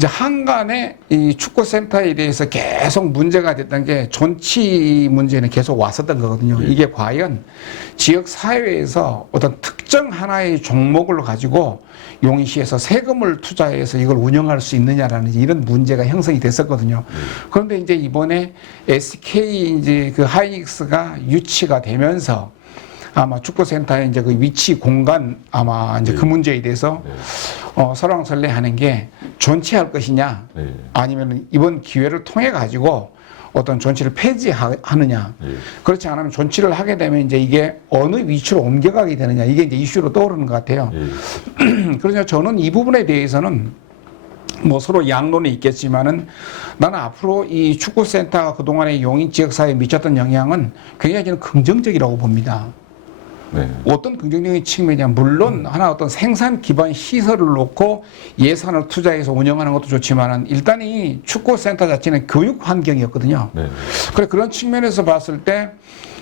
이제 한간에 이 축구센터에 대해서 계속 문제가 됐던 게 존치 문제는 계속 왔었던 거거든요. 이게 과연 지역 사회에서 어떤 특정 하나의 종목을 가지고 용인시에서 세금을 투자해서 이걸 운영할 수 있느냐라는 이런 문제가 형성이 됐었거든요. 그런데 이제 이번에 SK 이제 그 하이닉스가 유치가 되면서 아마 축구센터의 이제 그 위치 공간 아마 이제 그 문제에 대해서 설왕설래하는 게 존치할 것이냐 아니면 이번 기회를 통해 가지고 어떤 존치를 폐지하느냐 그렇지 않으면 존치를 하게 되면 이제 이게 어느 위치로 옮겨가게 되느냐 이게 이제 이슈로 떠오르는 것 같아요. 그래서 저는 이 부분에 대해서는 뭐 서로 양론이 있겠지만은 나는 앞으로 이 축구센터가 그동안에 용인 지역사회에 미쳤던 영향은 굉장히 저는 긍정적이라고 봅니다. 어떤 긍정적인 측면이냐 물론 하나 어떤 생산 기반 시설을 놓고 예산을 투자해서 운영하는 것도 좋지만은 일단 이 축구센터 자체는 교육 환경이었거든요. 그래 그런 측면에서 봤을 때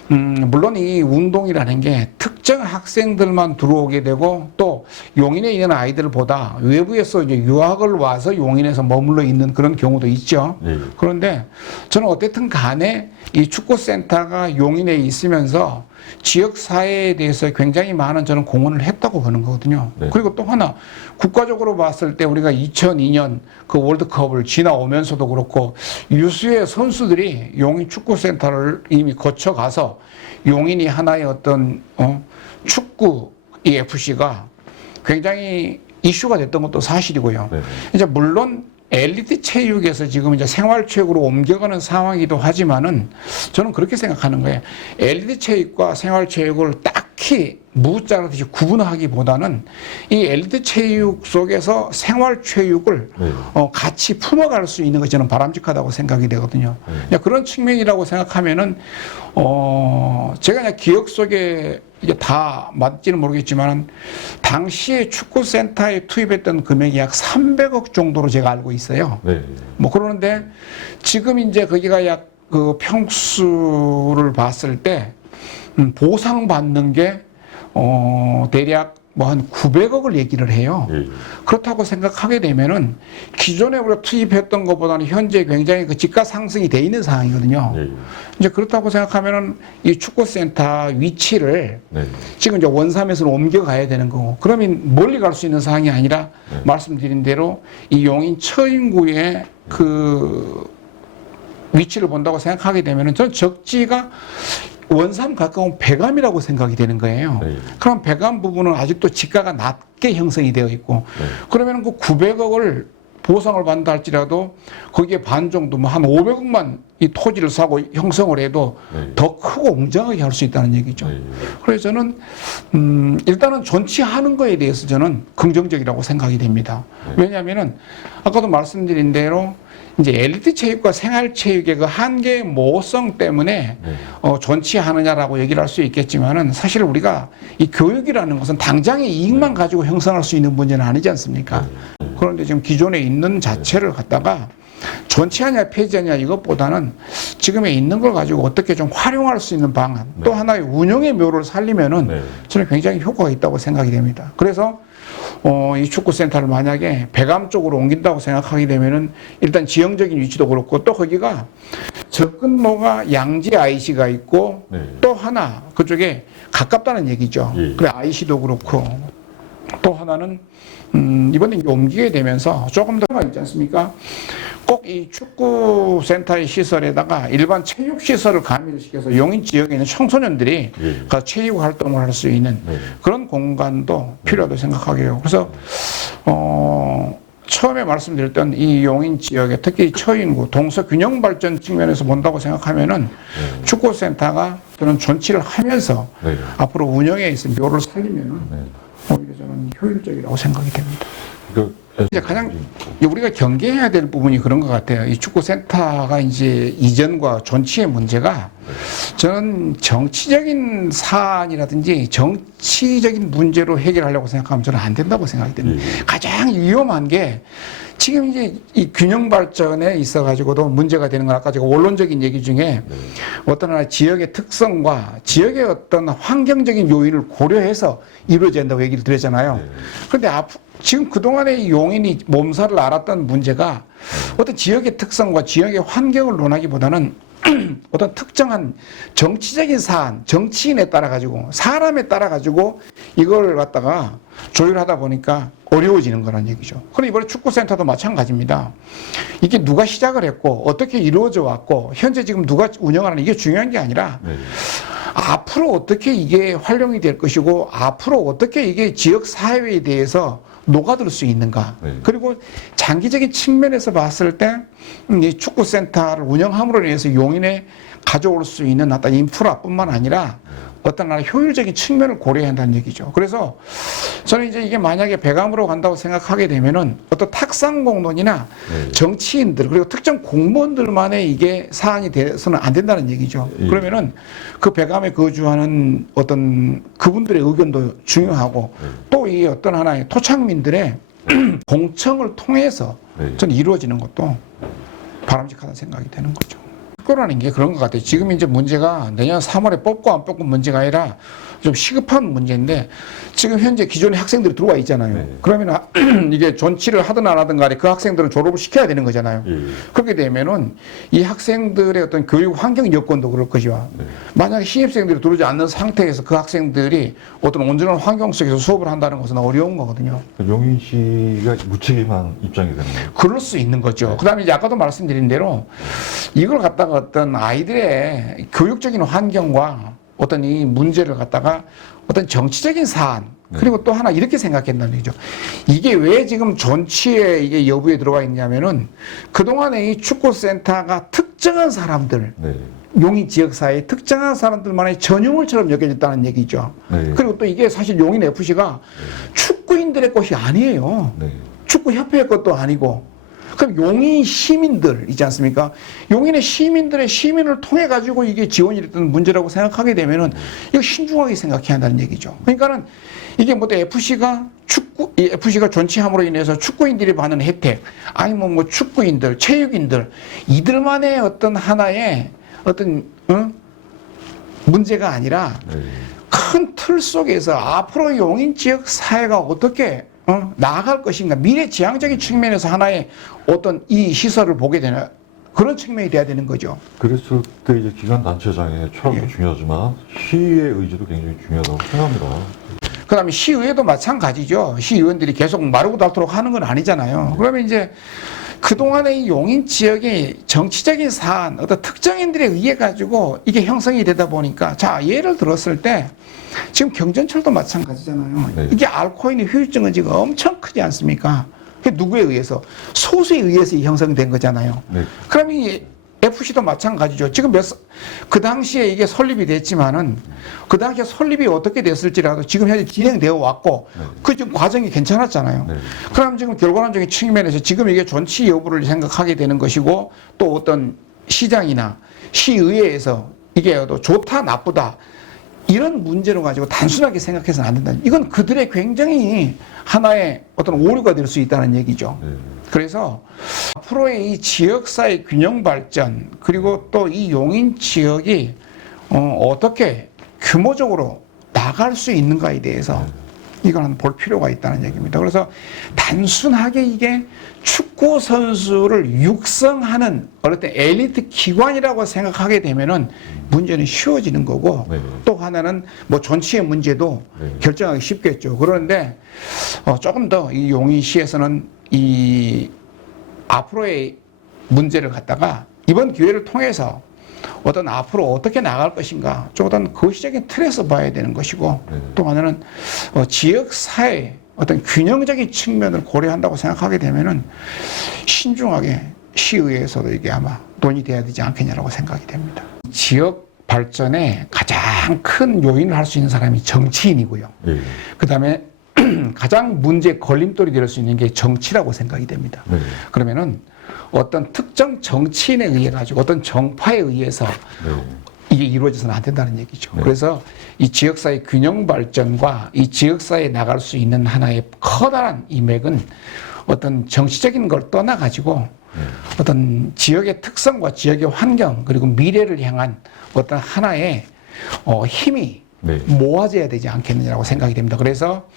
물론 이 운동이라는 게 특정 학생들만 들어오게 되고 또 용인에 있는 아이들보다 외부에서 이제 유학을 와서 용인에서 머물러 있는 그런 경우도 있죠. 그런데 저는 어쨌든 간에 이 축구센터가 용인에 있으면서 지역사회에 대해서 굉장히 많은 저는 공헌을 했다고 보는 거거든요. 그리고 또 하나 국가적으로 봤을 때 우리가 2002년 그 월드컵을 지나오면서도 그렇고 유수의 선수들이 용인 축구센터를 이미 거쳐가서 용인이 하나의 어떤 축구 이 FC가 굉장히 이슈가 됐던 것도 사실이고요. 이제 물론 엘리트 체육에서 지금 이제 생활체육으로 옮겨가는 상황이기도 하지만은 저는 그렇게 생각하는 거예요. 엘리트 체육과 생활체육을 딱히 무자르듯이 구분하기보다는 이 엘리트 체육 속에서 생활체육을 같이 품어갈 수 있는 것이 저는 바람직하다고 생각이 되거든요. 그런 측면이라고 생각하면은 제가 그냥 기억 속에 이게 다 맞지는 모르겠지만 당시에 축구센터에 투입했던 금액이 약 300억 정도로 제가 알고 있어요. 뭐 그러는데 지금 이제 거기가 약 그 평수를 봤을 때 보상받는 게 대략 뭐 한 900억을 얘기를 해요. 그렇다고 생각하게 되면은 기존에 우리가 투입했던 것보다는 현재 굉장히 그 집가 상승이 돼 있는 상황이거든요. 이제 그렇다고 생각하면은 이 축구센터 위치를 지금 이제 원삼에서 옮겨가야 되는 거고 그러면 멀리 갈 수 있는 상황이 아니라 말씀드린 대로 이 용인 처인구의 그 위치를 본다고 생각하게 되면은 저는 적지가 원삼 가까운 배감이라고 생각이 되는 거예요. 그럼 배감 부분은 아직도 지가가 낮게 형성이 되어 있고 그러면 그 900억을 보상을 받는다 할지라도 거기에 반 정도 뭐 한 500억만 이 토지를 사고 형성을 해도 더 크고 웅장하게 할 수 있다는 얘기죠. 그래서 저는 일단은 존치하는 거에 대해서 저는 긍정적이라고 생각이 됩니다. 왜냐하면은 아까도 말씀드린 대로 이제 엘리트 체육과 생활 체육의 그 한계의 모호성 때문에 존치하느냐라고 얘기를 할 수 있겠지만은 사실 우리가 이 교육이라는 것은 당장의 이익만 가지고 형성할 수 있는 문제는 아니지 않습니까? 그런데 지금 기존에 있는 자체를 갖다가 존치하냐 폐지하냐 이것보다는 지금에 있는 걸 가지고 어떻게 좀 활용할 수 있는 방안 또 하나의 운영의 묘를 살리면은 저는 굉장히 효과가 있다고 생각이 됩니다. 그래서 이 축구센터를 만약에 배감 쪽으로 옮긴다고 생각하게 되면은 일단 지형적인 위치도 그렇고 또 거기가 접근로가 양지 IC가 있고 또 하나 그쪽에 가깝다는 얘기죠. 그래 IC도 그렇고 또 하나는 이번에 옮기게 되면서 조금 더 있지 않습니까? 꼭 이 축구센터의 시설에다가 일반 체육시설을 가미를 시켜서 용인 지역에 있는 청소년들이 가서 체육 활동을 할 수 있는 그런 공간도 필요하다고 생각하게요. 그래서 처음에 말씀드렸던 이 용인 지역에 특히 처인구 동서균형 발전 측면에서 본다고 생각하면은 축구센터가 저는 존치를 하면서 앞으로 운영에 있는 묘를 살리면은 오히려 저는 효율적이라고 생각이 됩니다. 이제 가장 우리가 경계해야 될 부분이 그런 것 같아요. 이 축구센터가 이제 이전과 존치의 문제가 저는 정치적인 사안이라든지 정치적인 문제로 해결하려고 생각하면 저는 안 된다고 생각이 됩니다. 가장 위험한 게 지금 이제 이 균형 발전에 있어 가지고도 문제가 되는 건 아까 제가 원론적인 얘기 중에 어떤 하나 지역의 특성과 지역의 어떤 환경적인 요인을 고려해서 이루어져야 된다고 얘기를 드렸잖아요. 그런데 지금 그동안의 용인이 몸살을 앓았던 문제가 어떤 지역의 특성과 지역의 환경을 논하기보다는 어떤 특정한 정치적인 사안, 정치인에 따라 가지고 사람에 따라 가지고 이걸 갖다가 조율하다 보니까 어려워지는 거란 얘기죠. 그럼 이번에 축구센터도 마찬가지입니다. 이게 누가 시작을 했고 어떻게 이루어져 왔고 현재 지금 누가 운영하는 이게 중요한 게 아니라 앞으로 어떻게 이게 활용이 될 것이고 앞으로 어떻게 이게 지역 사회에 대해서 녹아들 수 있는가. 그리고 장기적인 측면에서 봤을 때 이 축구센터를 운영함으로 인해서 용인에 가져올 수 있는 어떤 인프라뿐만 아니라 어떤 하나 효율적인 측면을 고려해야 한다는 얘기죠. 그래서 저는 이제 이게 만약에 배감으로 간다고 생각하게 되면은 어떤 탁상 공론이나 정치인들 그리고 특정 공무원들만의 이게 사안이 돼서는 안 된다는 얘기죠. 그러면은 그 배감에 거주하는 어떤 그분들의 의견도 중요하고 또 이 어떤 하나의 토착민들의 공청을 통해서 저는 이루어지는 것도 바람직하다는 생각이 되는 거죠. 학교라는 게 그런 것 같아요. 지금 이제 문제가 내년 3월에 뽑고 안 뽑고 문제가 아니라 좀 시급한 문제인데 지금 현재 기존의 학생들이 들어와 있잖아요. 그러면 이게 존치를 하든 안 하든 간에 그 학생들은 졸업을 시켜야 되는 거잖아요. 그렇게 되면은 이 학생들의 어떤 교육 환경 여건도 그럴 것이와 만약에 신입생들이 들어오지 않는 상태에서 그 학생들이 어떤 온전한 환경 속에서 수업을 한다는 것은 어려운 거거든요. 용인시가 무책임한 입장이 되는 거예요? 그럴 수 있는 거죠. 그 다음에 이제 아까도 말씀드린 대로 이걸 갖다가 어떤 아이들의 교육적인 환경과 어떤 이 문제를 갖다가 어떤 정치적인 사안 그리고 또 하나 이렇게 생각했다는 얘기죠. 이게 왜 지금 존치에 이게 여부에 들어가 있냐면은 그동안에 이 축구센터가 특정한 사람들 용인 지역사회의 특정한 사람들만의 전유물처럼 여겨졌다는 얘기죠. 그리고 또 이게 사실 용인 FC가 축구인들의 것이 아니에요. 축구협회의 것도 아니고 그럼 용인 시민들이지 않습니까? 용인의 시민을 통해 가지고 이게 지원이 됐던 문제라고 생각하게 되면은 이거 신중하게 생각해야 한다는 얘기죠. 그러니까는 이게 뭐 FC가 존치함으로 인해서 축구인들이 받는 혜택, 아니면 뭐 축구인들, 체육인들 이들만의 어떤 하나의 어떤 문제가 아니라 큰 틀 속에서 앞으로 용인 지역 사회가 어떻게 나아갈 것인가 미래 지향적인 측면에서 하나의 어떤 이 시설을 보게 되는 그런 측면이 돼야 되는 거죠. 그랬을 때 이제 기관 단체장의 철학도 중요하지만 시의 의지도 굉장히 중요하다고 생각합니다. 그 다음에 시의회도 마찬가지죠. 시의원들이 계속 마르고 닳도록 하는 건 아니잖아요. 그러면 이제 그동안의 이 용인 지역의 정치적인 사안, 어떤 특정인들에 의해 가지고 이게 형성이 되다 보니까 자, 예를 들었을 때 지금 경전철도 마찬가지잖아요. 이게 앓고 있는 후유증 의지가 엄청 크지 않습니까? 그게 누구에 의해서? 소수에 의해서 형성된 거잖아요. 그럼 이 FC도 마찬가지죠. 지금 그 당시에 이게 설립이 됐지만은 그 당시에 설립이 어떻게 됐을지라도 지금 현재 진행되어 왔고 그 지금 과정이 괜찮았잖아요. 그럼 지금 결과론적인 측면에서 지금 이게 존치 여부를 생각하게 되는 것이고 또 어떤 시장이나 시의회에서 이게 또 좋다 나쁘다 이런 문제로 가지고 단순하게 생각해서는 안 된다. 이건 그들의 굉장히 하나의 어떤 오류가 될 수 있다는 얘기죠. 그래서 앞으로의 이 지역사회 균형 발전 그리고 또 이 용인 지역이 어떻게 규모적으로 나갈 수 있는가에 대해서 이걸 볼 필요가 있다는 얘기입니다. 그래서 단순하게 이게 축구 선수를 육성하는 어떤 엘리트 기관이라고 생각하게 되면은 문제는 쉬워지는 거고 또 하나는 뭐 전치의 문제도 결정하기 쉽겠죠. 그런데 조금 더 이 용인시에서는 이 앞으로의 문제를 갖다가 이번 기회를 통해서 어떤 앞으로 어떻게 나갈 것인가 좀 어떤 거시적인 틀에서 봐야 되는 것이고 또 하나는 지역 사회 어떤 균형적인 측면을 고려한다고 생각하게 되면은 신중하게 시의회에서도 이게 아마 논의돼야 되지 않겠냐라고 생각이 됩니다. 지역 발전에 가장 큰 요인을 할 수 있는 사람이 정치인이고요. 그 다음에 가장 문제 걸림돌이 될 수 있는 게 정치라고 생각이 됩니다. 그러면은 어떤 특정 정치인에 의해 가지고 어떤 정파에 의해서 이게 이루어져서는 안 된다는 얘기죠. 그래서 이 지역사회 균형 발전과 이 지역사회에 나갈 수 있는 하나의 커다란 이 맥은 어떤 정치적인 걸 떠나가지고 어떤 지역의 특성과 지역의 환경 그리고 미래를 향한 어떤 하나의 힘이 네. 모아져야 되지 않겠느냐고 생각이 됩니다. 그래서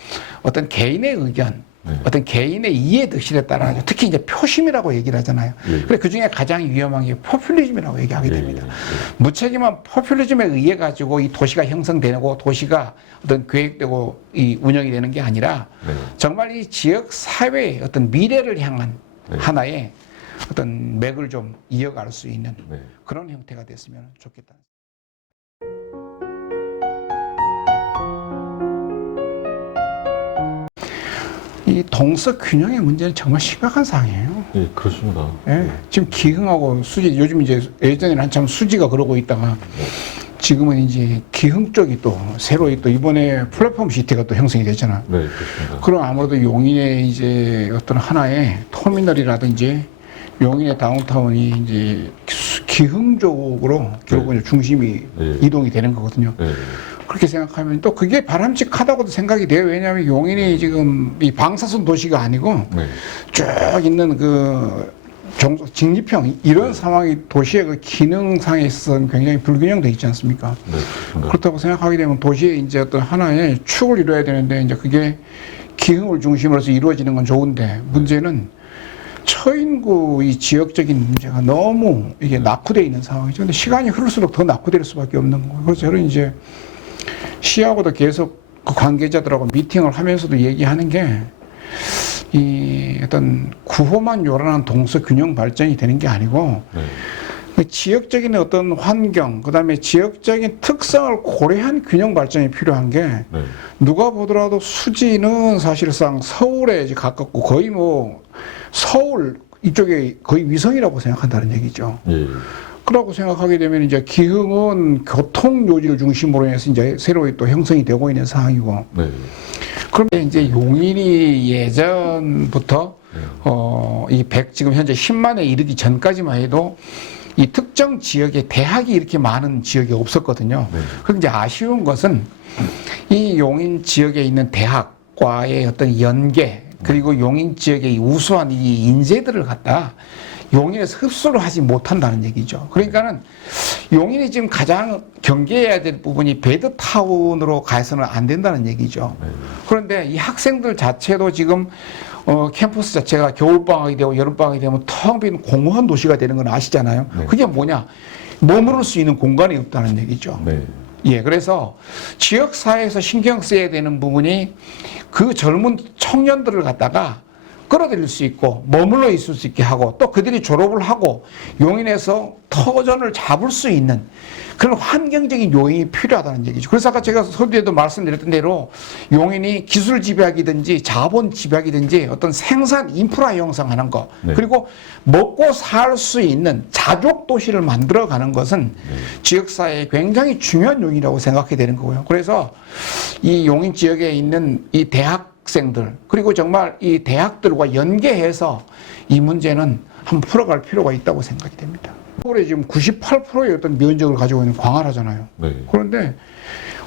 어떤 개인의 의견, 네. 어떤 개인의 이해 득실에 따라 특히 이제 표심이라고 얘기를 하잖아요. 예. 그래 그 중에 가장 위험한 게 포퓰리즘이라고 얘기하게 예, 됩니다. 예, 무책임한 포퓰리즘에 의해 가지고 이 도시가 형성되고 도시가 어떤 계획되고 이 운영이 되는 게 아니라 네. 정말 이 지역 사회의 어떤 미래를 향한 네. 하나의 어떤 맥을 좀 이어갈 수 있는 네. 그런 형태가 됐으면 좋겠다. 이 동서 균형의 문제는 정말 심각한 상황이에요. 예, 그렇습니다. 예. 지금 기흥하고 수지, 요즘 이제 예전에는 한참 수지가 그러고 있다가 지금은 이제 기흥 쪽이 또 새로 또 이번에 플랫폼 시티가 또 형성이 됐잖아. 네, 그렇습니다. 그럼 아무래도 용인의 이제 어떤 하나의 터미널이라든지 용인의 다운타운이 이제 기흥 쪽으로 결국 이제 중심이 네. 이동이 되는 거거든요. 네. 그렇게 생각하면 또 그게 바람직하다고도 생각이 돼요. 왜냐하면 용인이 지금 이 방사선 도시가 아니고 네. 쭉 있는 그 직립형 이런 상황이 도시의 그 기능상에 있어서는 굉장히 불균형돼 있지 않습니까? 네, 그렇습니다. 그렇다고 생각하게 되면 도시의 이제 어떤 하나의 축을 이루어야 되는데 이제 그게 기흥을 중심으로 해서 이루어지는 건 좋은데 문제는 처인구 이 지역적인 문제가 너무 이게 낙후되어 있는 상황이죠. 근데 시간이 흐를수록 더 낙후될 수밖에 없는 거예요. 그래서 저는 이제 시하고도 계속 그 관계자들하고 미팅을 하면서도 얘기하는 게 이 어떤 구호만 요란한 동서 균형 발전이 되는 게 아니고 네. 그 지역적인 어떤 환경, 그 다음에 지역적인 특성을 고려한 균형 발전이 필요한 게 네. 누가 보더라도 수지는 사실상 서울에 이제 가깝고 거의 뭐 서울 이쪽에 거의 위성이라고 생각한다는 얘기죠. 예. 그라고 생각하게 되면 이제 기흥은 교통 요지를 중심으로 해서 이제 새로 또 형성이 되고 있는 상황이고 네. 그런데 이제 용인이 예전부터 이 지금 현재 10만에 이르기 전까지만 해도 이 특정 지역에 대학이 이렇게 많은 지역이 없었거든요. 네. 그런데 이제 아쉬운 것은 이 용인 지역에 있는 대학과의 어떤 연계 그리고 용인 지역의 이 우수한 이 인재들을 갖다 용인에서 흡수를 하지 못한다는 얘기죠. 그러니까는 용인이 지금 가장 경계해야 될 부분이 베드타운으로 가서는 안 된다는 얘기죠. 네. 그런데 이 학생들 자체도 지금 캠퍼스 자체가 겨울방학이 되고 여름방학이 되면 텅 빈 공허한 도시가 되는 건 아시잖아요. 네. 그게 뭐냐? 머무를 수 있는 공간이 없다는 얘기죠. 네. 예, 그래서 지역사회에서 신경 써야 되는 부분이 그 젊은 청년들을 갖다가 끌어들일 수 있고 머물러 있을 수 있게 하고 또 그들이 졸업을 하고 용인에서 터전을 잡을 수 있는 그런 환경적인 요인이 필요하다는 얘기죠. 그래서 아까 제가 서두에도 말씀드렸던 대로 용인이 기술 집약이든지 자본 집약이든지 어떤 생산 인프라 형성하는 거 네. 그리고 먹고 살 수 있는 자족 도시를 만들어가는 것은 지역사회에 굉장히 중요한 요인이라고 생각하게 되는 거고요. 그래서 이 용인 지역에 있는 이 대학생들 그리고 정말 이 대학들과 연계해서 이 문제는 한번 풀어갈 필요가 있다고 생각이 됩니다. 서울에 지금 98%의 어떤 면적을 가지고 있는 광활하잖아요. 네. 그런데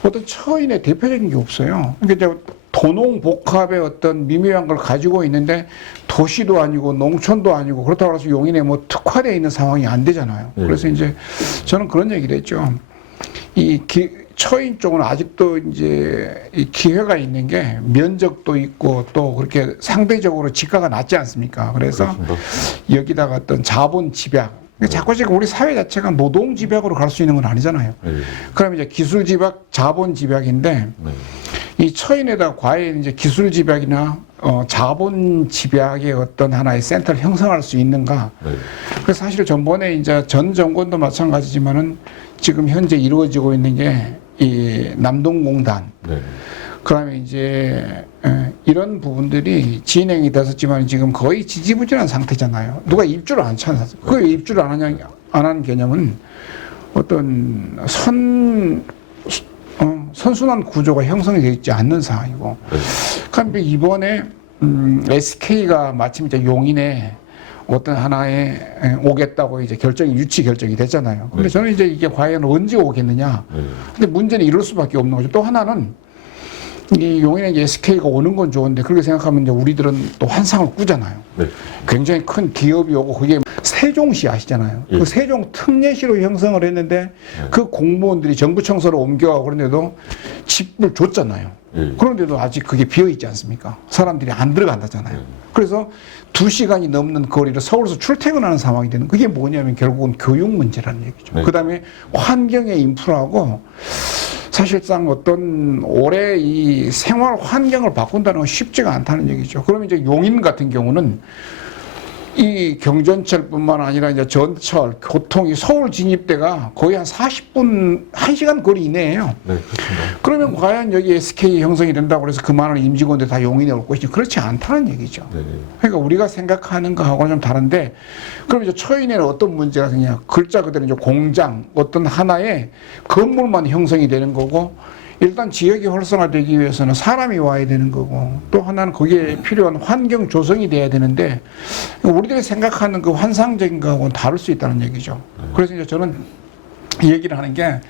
어떤 처인의 대표적인 게 없어요. 그러니까 이제 도농복합의 어떤 미묘한 걸 가지고 있는데 도시도 아니고 농촌도 아니고 그렇다고 해서 용인에 뭐 특화되어 있는 상황이 안 되잖아요. 그래서 이제 저는 그런 얘기를 했죠. 처인 쪽은 아직도 이제 이 기회가 있는 게 면적도 있고 또 그렇게 상대적으로 지가가 낮지 않습니까? 그래서 그렇습니다. 여기다가 어떤 자본 집약 자꾸 지금 우리 사회 자체가 노동 집약으로 갈 수 있는 건 아니잖아요. 네. 그럼 이제 기술 집약, 자본 집약인데 네. 이 처인에다 과연 이제 기술 집약이나 자본 집약의 어떤 하나의 센터를 형성할 수 있는가? 네. 그래서 사실 전번에 이제 전 정권도 마찬가지지만은 지금 현재 이루어지고 있는 게 이 남동공단. 네. 그다음에 이제 이런 부분들이 진행이 됐었지만 지금 거의 지지부진한 상태잖아요. 누가 입주를 안 찾아서 그 입주를 안 하는 개념은 어떤 선순환 구조가 형성이 되어 있지 않는 상황이고. 네. 그러니까 이번에 SK가 마침 이제 용인에 어떤 하나에 오겠다고 이제 유치 결정이 됐잖아요. 근데 네. 저는 이제 이게 과연 언제 오겠느냐. 네. 근데 문제는 이럴 수밖에 없는 거죠. 또 하나는 이 용인에 이제 SK가 오는 건 좋은데 그렇게 생각하면 이제 우리들은 또 환상을 꾸잖아요. 네. 굉장히 큰 기업이 오고 그게 세종시 아시잖아요. 예. 그 세종 특례시로 형성을 했는데 그 공무원들이 정부 청소로 옮겨가고 그런데도 집을 줬잖아요. 예. 그런데도 아직 그게 비어 있지 않습니까? 사람들이 안 들어간다잖아요. 그래서 2시간이 넘는 거리를 서울에서 출퇴근하는 상황이 되는 그게 뭐냐면 결국은 교육 문제라는 얘기죠. 네. 그다음에 환경의 인프라하고 사실상 어떤 올해 이 생활 환경을 바꾼다는 건 쉽지가 않다는 얘기죠. 그러면 이제 용인 같은 경우는 이 경전철뿐만 아니라 이제 전철, 교통이 서울 진입대가 거의 한 40분, 1시간 거리 이내예요. 네, 그렇습니다. 그러면 과연 여기 SK 형성이 된다고 해서 그 많은 임직원들 다 용인에 올 것이냐? 그렇지 않다는 얘기죠. 네. 그러니까 우리가 생각하는 거하고는 좀 다른데, 그럼 이제 처인에는 어떤 문제가 생기냐? 글자 그대로 이제 공장, 어떤 하나의 건물만 형성이 되는 거고, 일단 지역이 활성화되기 위해서는 사람이 와야 되는 거고, 또 하나는 거기에 필요한 환경 조성이 돼야 되는데, 우리들이 생각하는 그 환상적인 거하고는 다를 수 있다는 얘기죠. 그래서 이제 저는 이 얘기를 하는 게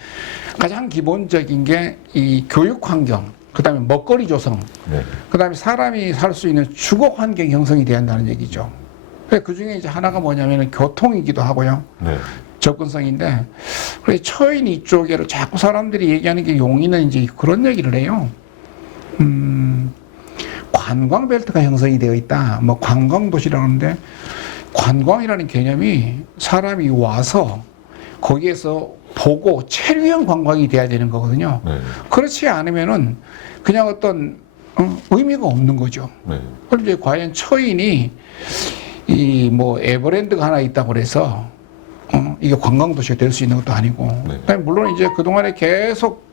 가장 기본적인 게 이 교육 환경, 그 다음에 먹거리 조성, 네. 그 다음에 사람이 살 수 있는 주거 환경 형성이 돼야 한다는 얘기죠. 그 중에 이제 하나가 뭐냐면 교통이기도 하고요. 네. 접근성인데, 그래서 처인 이쪽에를 자꾸 사람들이 얘기하는 게 용인은 이제 그런 얘기를 해요. 관광 벨트가 형성이 되어 있다. 뭐 관광 도시라고 하는데, 관광이라는 개념이 사람이 와서 거기에서 보고 체류형 관광이 돼야 되는 거거든요. 네. 그렇지 않으면은 그냥 어떤 의미가 없는 거죠. 네. 그럼 이제 과연 처인이 이 뭐 에버랜드가 하나 있다고 그래서 이게 관광도시가 될 수 있는 것도 아니고, 네. 그다음에 물론 이제 그동안에 계속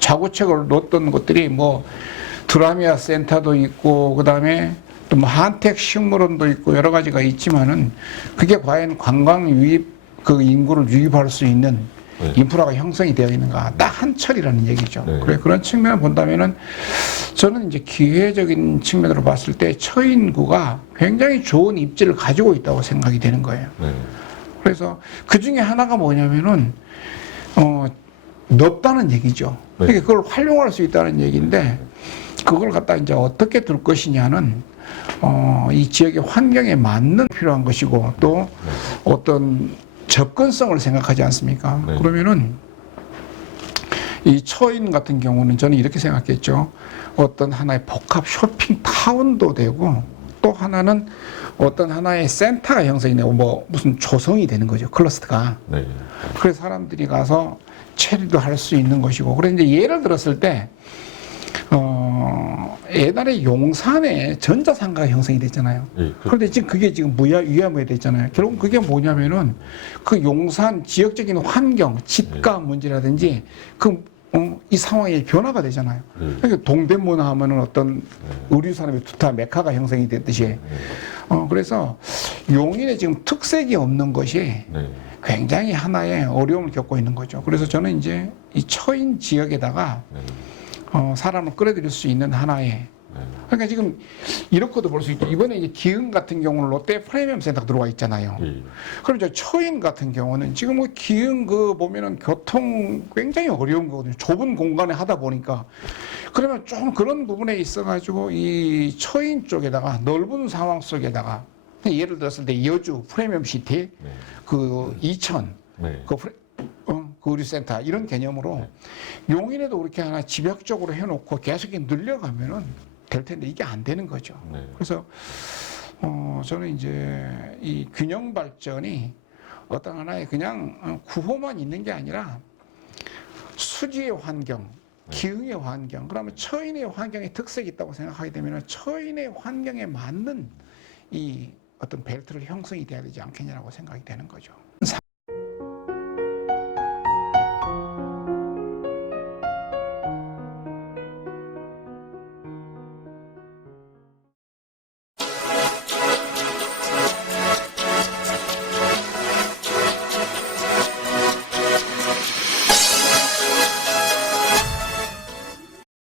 자구책을 놓았던 것들이 뭐 드라미아 센터도 있고, 그다음에 또 뭐 한택 식물원도 있고 여러 가지가 있지만은 그게 과연 관광 유입 그 인구를 유입할 수 있는 네. 인프라가 형성이 되어 있는가? 딱 한철이라는 얘기죠. 네. 그래 그런 측면을 본다면은 저는 이제 기회적인 측면으로 봤을 때 처인구가 굉장히 좋은 입지를 가지고 있다고 생각이 되는 거예요. 네. 그래서 그 중에 하나가 뭐냐면은 넓다는 얘기죠. 네. 그러니까 그걸 활용할 수 있다는 얘기인데 그걸 갖다 이제 어떻게 둘 것이냐는 이 지역의 환경에 맞는 필요한 것이고 또 어떤 접근성을 생각하지 않습니까? 네. 그러면은 이 처인 같은 경우는 저는 이렇게 생각했죠. 어떤 하나의 복합 쇼핑 타운도 되고 또 하나는 어떤 하나의 센터가 형성이 되고 뭐 무슨 조성이 되는 거죠. 클러스터가. 네. 그래서 사람들이 가서 체류도 할 수 있는 것이고. 그런데 이제 예를 들었을 때 옛날에 용산에 전자상가가 형성이 됐잖아요. 예, 그런데 지금 그게 지금 위험해 됐잖아요. 결국 그게 뭐냐면은 그 용산 지역적인 환경, 집가 문제라든지 이 상황이 변화가 되잖아요. 그러니까 동대문 하면은 어떤 의류 산업의 투타 메카가 형성이 됐듯이. 그래서 용인에 지금 특색이 없는 것이 네. 굉장히 하나의 어려움을 겪고 있는 거죠. 그래서 저는 이제 이 처인 지역에다가 네. 사람을 끌어들일 수 있는 하나의 그러니까 지금 이렇게도 볼 수 있죠. 이번에 이제 기흥 같은 경우는 롯데 프리미엄 센터가 들어와 있잖아요. 예. 그럼 이제 처인 같은 경우는 지금 뭐 기흥 그 보면은 교통 굉장히 어려운 거거든요. 좁은 공간에 하다 보니까 그러면 좀 그런 부분에 있어가지고 이 처인 쪽에다가 넓은 상황 속에다가 예를 들었을 때 여주 프리미엄 시티, 네. 그 이천, 네. 그 의류센터 이런 개념으로 용인에도 그렇게 하나 집약적으로 해놓고 계속 늘려가면은 될 텐데 이게 안 되는 거죠. 네. 그래서 저는 이제 이 균형 발전이 어떤 하나의 그냥 구호만 있는 게 아니라 수지의 환경, 기흥의 환경, 그러면 처인의 환경에 특색이 있다고 생각하게 되면 처인의 환경에 맞는 이 어떤 벨트를 형성이 돼야 되지 않겠냐라고 생각이 되는 거죠.